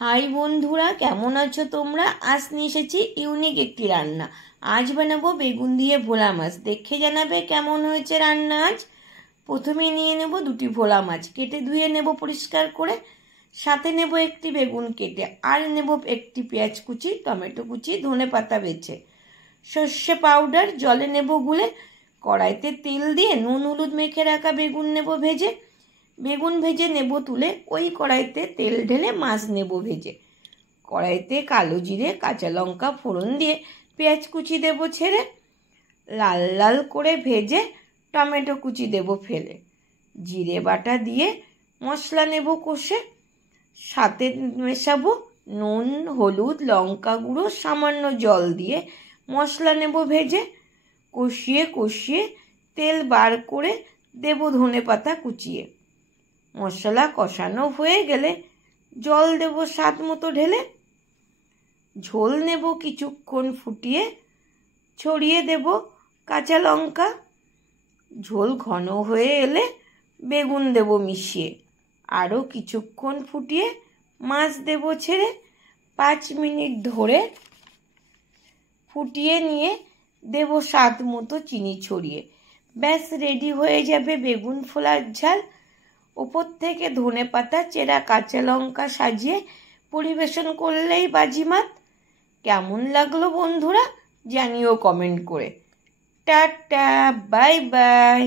High বন্ধুরা, কেমন আছো তোমরা? আজ নিয়ে এসেছি ইউনিক একটি রান্না। আজ বানাবো বেগুন দিয়ে ভোলা মাছ। দেখে জানাবে কেমন হয়েছে রান্না। আজ প্রথমে নিয়ে নেব দুটি ভোলা মাছ, কেটে ধুয়ে নেব পরিষ্কার করে। সাথে নেব একটি বেগুন কেটে, আর নেব একটি পেঁয়াজ কুচি, টমেটো কুচি, ধনে পাতা বেছে, সর্ষে পাউডার জলে নেব গুলে। কড়াইতে তেল দিয়ে নুন হলুদ মেখে রাখা বেগুন নেব ভেজে। বেগুন ভেজে নেব তুলে, ওই কড়াইতে তেল ঢেলে মাছ নেব ভেজে। কড়াইতে কালো জিরে কাঁচা লঙ্কা ফোড়ন দিয়ে পেঁয়াজ কুচি দেব ছেড়ে। লাল লাল করে ভেজে টমেটো কুচি দেব ফেলে। জিরে বাটা দিয়ে মশলা নেব কষে। সাথে মেশাবো নুন হলুদ লঙ্কা গুঁড়ো সামান্য জল দিয়ে মশলা নেব ভেজে। কষিয়ে কষিয়ে তেল বার করে দেব ধনে পাতা কুচিয়ে। মশলা কষানো হয়ে গেলে জল দেব স্বাদ মতো ঢেলে। ঝোল নেব কিছুক্ষণ ফুটিয়ে, ছড়িয়ে দেব কাঁচা লঙ্কা। ঝোল ঘন হয়ে এলে বেগুন দেব মিশিয়ে, আরও কিছুক্ষণ ফুটিয়ে মাছ দেব ছেড়ে। 5 মিনিট ধরে ফুটিয়ে নিয়ে দেব স্বাদ মতো চিনি ছড়িয়ে। ব্যাস রেডি হয়ে যাবে বেগুন ফোলার ঝাল। ওপর থেকে ধনে পাতা চেরা কাঁচা লঙ্কা সাজিয়ে পরিবেশন করলেই বাজিমাত। কেমন লাগলো বন্ধুরা জানিও কমেন্ট করে। Tata, bye bye.